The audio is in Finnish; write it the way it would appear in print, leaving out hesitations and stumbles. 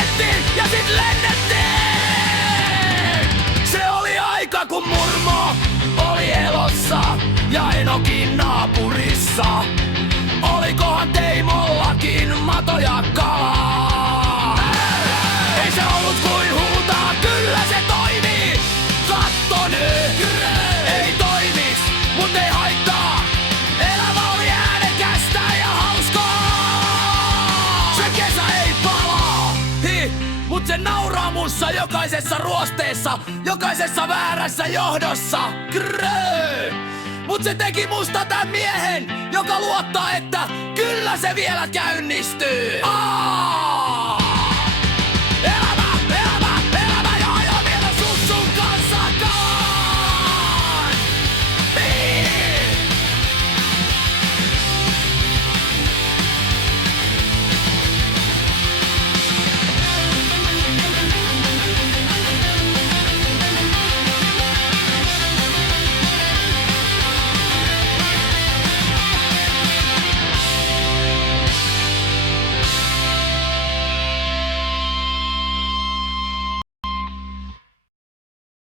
Lennettiin ja sit lennettiin! Se oli aika kun murmo oli elossa ja Enokin naapurissa. Olikohan Teimollakin mato ja kalaa? Ei se ollut kuin huutaa, kyllä se toimii! Katso nyt! Ei toimis, mut ei haittaa! Elämä oli äänekästä ja hauskaa! Se kesä ei palaa! Mut se nauraa mussa jokaisessa ruosteessa, jokaisessa väärässä johdossa! Kröö! Mut se teki musta tän miehen, joka luottaa, että kyllä se vielä käynnistyy!